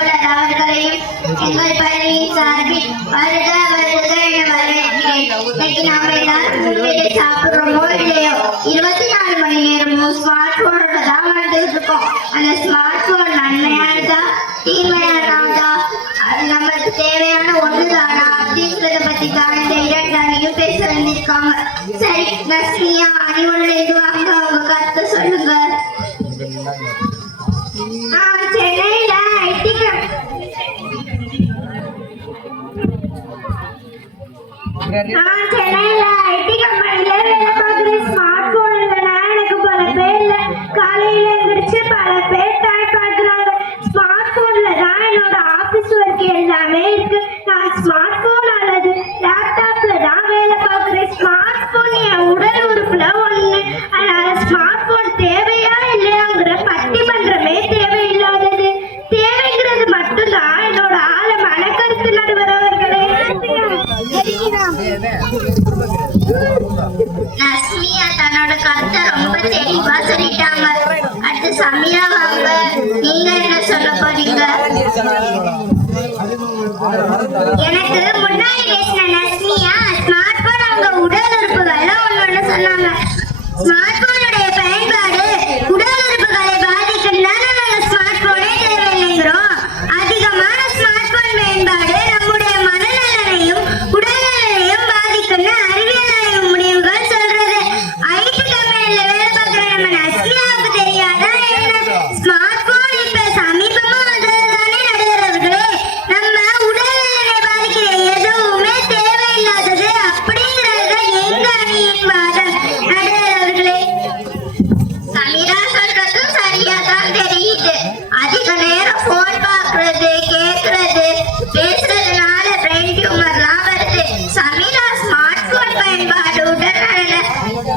அலுவலர் அவர்களையும் எங்கள் பள்ளியின் சார்பில் வருக வருக என வரவேற்கிறேன். இன்னைக்கு நாம எல்லாரும் முன்வெளி சாப்பிடுறோமோ இல்லையோ 24 மணி நேரமும் ஸ்மார்ட் போனோட தான் வந்துட்டு இருக்கோம். அந்த ஸ்மார்ட் போன் நன்மையானதா தீமையானதா, அது நம்மளுக்கு தேவையான ஒண்ணுதானா அப்படின்றத பத்தி தான் இந்த 2 அணியும் பேச வந்திருக்காங்க. சரி நஸ்மியா, அணிவொன்று எதுவாங்க அவங்க கருத்து சொல்லுங்க. சென்னையில ஐடி கம்பெனில வேலை பார்க்குற ஸ்மார்ட் போன் இல்லைன்னா எனக்கு பல பேர்ல காலையில எழுந்திரிச்சு பல பேர் டைப் பார்க்குறாங்க. ஸ்மார்ட் போன்ல தான் என்னோட ஆபீஸ் ஒர்க் எல்லாமே இருக்கு. நான் ஸ்மார்ட் போன் அல்லது லேப்டாப்ல தான் வேலை பார்க்குறேன். ஸ்மார்ட் போன் என் உடல் உறுப்புல ஒண்ணு. அதனால ஸ்மார்ட் போன் தேவையா இல்லையாங்கிற பட்டிமன்றமே தேவையில்லாதது. தேவைங்கிறது மட்டும்தான் என்னோட ஆழமான கருத்து. நடுவர் அவர்களே, நஸ்மியா தன்னோட கருத்தை ரொம்ப தெளிவா சொல்லிட்டாங்க. அடுத்து சமீரா வாங்க, நீங்க என்ன சொல்ல போறீங்க? எனக்கு முன்னாடி பேசின நஸ்மியா ஸ்மார்ட் போன் அவங்க உடல் உறுப்புகள்ல ஒண்ணு சொன்னாங்க. ஸ்மார்ட் போனுடைய பயன்பாடு உடல் உறுப்புகளை பாதிக்கிறதுனால நாங்க ஸ்மார்ட் போனே தேவையில்லைங்கிறோம். அதிகமான ஸ்மார்ட் போன் பயன்பாடு நம்முடைய மனநலனையும் உடல்நலனையும் பாதிக்கும்னு அறிவியல் ஆய்வு முடிவுகள் சொல்றது. ஐடி கம்பெனில வேலை பார்க்குற நம்ம நஸ்மியாவுக்கு தெரியாதா என்ன? ஸ்மார்ட் போன் இப்ப சமீபமா வந்ததுதானே நடுவர்களே. நம்ம உடல்நலனை பாதிக்கிற எதுவுமே தேவையில்லாதது அப்படிங்கிறது எங்க அணியின் வாதம். நடுவர்களே, சமீரா சொல்றதும் சரியா தான் தெரியுது. அதிக நேரம் போன் பார்க்கறது, கேட்கறது, பேசுறதுனால பிரெயின் டியூமர்லாம் வருது. சமீரா ஸ்மார்ட் போன் பயன்பாடு உடல்நலனை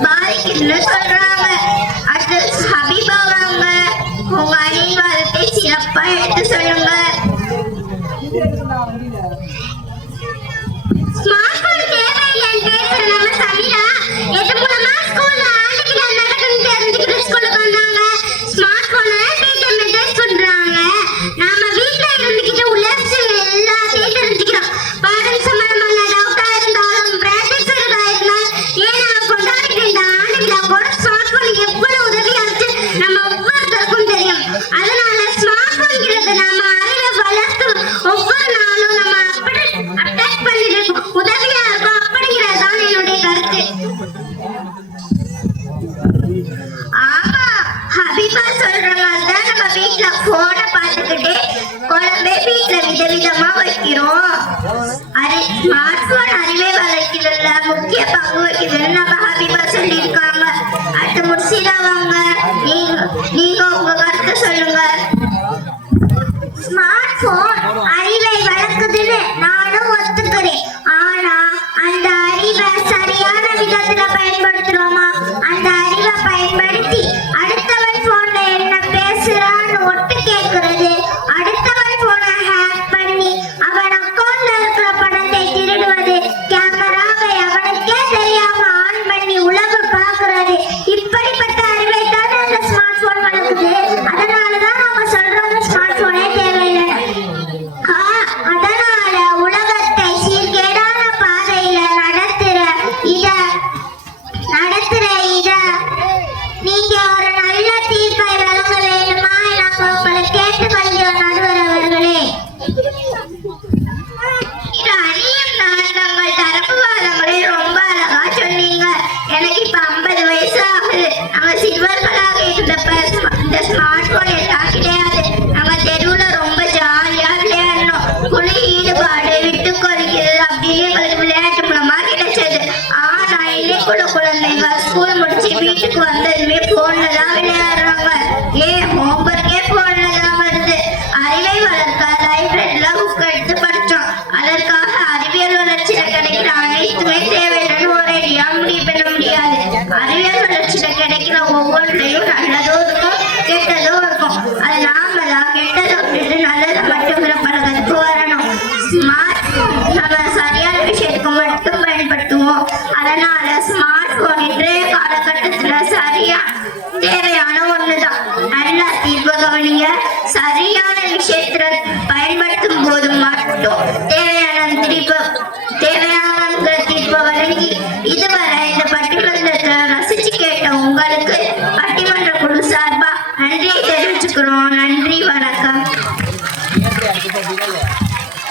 பாதிக்குதுன்னு சொல்றாங்க. அடுத்து ஹபீபா வாங்க, உங்க அணியின் வாதத்தை சிறப்பா எடுத்து சொல்லுங்க. ஸ்மார்ட் போன் தேவையில்லைன்னு பேசுற நம்ம சமீரா எது மூலமா ஸ்கூல்ல ஆண்டுக்கு நடக்குன்னு தெரிஞ்சுக்கிட்டு ஸ்கூலுக்கு வந்தாங்க. ஸ்மார்ட் போனை டீச்சர் மெசேஜ் பண்றாங்க. நாம வீட்டுல இருந்துகிட்டு உள்ள விஷயங்கள் எல்லாத்தையும் தெரிஞ்சுக்கிறோம். பாடம் சம்பந்தமான டவுட்டா இருந்தாலும் பிராக்டிஸ் இருந்தாலும் ஏன் நான் கொண்டாடிட்டு இந்த ஆண்டு விழா கூட ஸ்மார்ட் போன் எவ்வளவு உதவியா இருக்கு நம்ம ஒவ்வொருத்தருக்கும் தெரியும். அதனால ஸ்மார்ட் போன்ங்கிறது நம்ம அறிவை வளர்த்து ஒவ்வொரு நாளும் நம்ம அப்டேட் பண்ணிட்டு உதவியா இருக்கும் அப்படிங்கிறது தான் என்னுடைய கருத்து. ஆமா, ஹபீபா சொல்ற மாதிரி தான் நம்ம வீட்டுல போனை பார்த்துக்கிட்டே குழம்பே வீட்டுல விதவிதமா வைக்கிறோம். ஸ்மார்ட் போன் அறிவை வளர்க்கிறதுல முக்கிய பங்கு வகிக்குதுன்னு நம்ம ஹபீபா சொல்லியிருக்காங்க. அடுத்து முர்ஷிதா வாங்க, நீங்க உங்க கருத்தை சொல்லுங்க. ஸ்மார்ட் போன் அறிவை வளர்க்குதுன்னு நானும் ஒத்துக்கிறேன். ஆனா அந்த அறிவை சரியான விதத்துல பயன்படுத்துறோமா? அந்த அறிவை பயன்படுத்தி அடுத்தவன் போன்ல என்ன பேசுறான்னு ஒட்டு கேட்கறது, அடுத்தவன் போனை ஹேக் பண்ணி அவன் அக்கௌண்ட்ல இருக்கிற பணத்தை திருடுவது, கேமராவை அவனுக்கே தெரியாம ஆன் பண்ணி உலக பாக்குறது, இப்படிப்பட்ட அறிவை தான் அந்த ஸ்மார்ட் போன் வளர்க்குது. அதனாலதான் நாம சொல்றோம் ஸ்மார்ட் போனே தேவையில்லை. அதனால உலகத்தை சீர்கேடான பாதையில நடத்துற இத நீங்க ஒரு நல்ல தீர்ப்பை வழங்க வேண்டுமா? நாங்க உங்களை கேட்டுக்கொள்கிறோம் நடுவர் அவர்களே. அணியும் நாங்கள் தரப்பு வாதங்களை ரொம்ப அழகா சொன்னீங்க. எனக்கு இப்ப 50 வயசு ஆகுது. நாங்க சிறுவர்களாக இருந்தப்ப இந்த ஸ்மார்ட் போன் எல்லாம் கிடையாது. நாங்க தெருவுல ரொம்ப ஜாலியா விளையாடணும். குழு ஈடுபாடு, விட்டு கொள்கிறது அப்படின்னு எங்களுக்கு விளையாட்டு மூலமா கிடைச்சது. ஆனா இன்னைக்குள்ள குழந்தைங்க ஸ்கூல் முடிச்சு வீட்டுக்கு வந்ததுமே போன்ல தான் விளையாடுறாங்க. ஏன் ஹோம்ஒர்க்கே போன்ல தான் வருது. அறிவை வளர்க்க லைப்ரரியில புக் எடுத்து படிச்சோம். அதற்காக அறிவியல் வளர்ச்சியில கிடைக்கிற அனைத்துமே தேவைன்னு ஒரேடியா முடிவு பண்ண முடியாது. அறிவியல் வளர்ச்சியில கிடைக்கிற ஒவ்வொன்றையும் நல்லதும் இருக்கும் கெட்டதும் இருக்கும். அது நாம தான் கெட்டதை விட்டு நல்லதை மட்டும் பழகத்துக்கு வரணும். ஸ்மார்ட் நம்ம சரியான விஷயத்துக்கு மட்டும் பயன்படுத்துவோம். அதனால ஸ்மார்ட் போன் இன்றைய காலகட்டத்துல சரியா தேவையான ஒண்ணுதான். நல்லா தீர்வு கவனிங்க. சரியான விஷயத்துல மட்டும் தேவையான தீர்ப்பை வழங்கி இதுவரை இந்த பட்டிமன்றத்தை ரசிச்சு கேட்ட உங்களுக்கு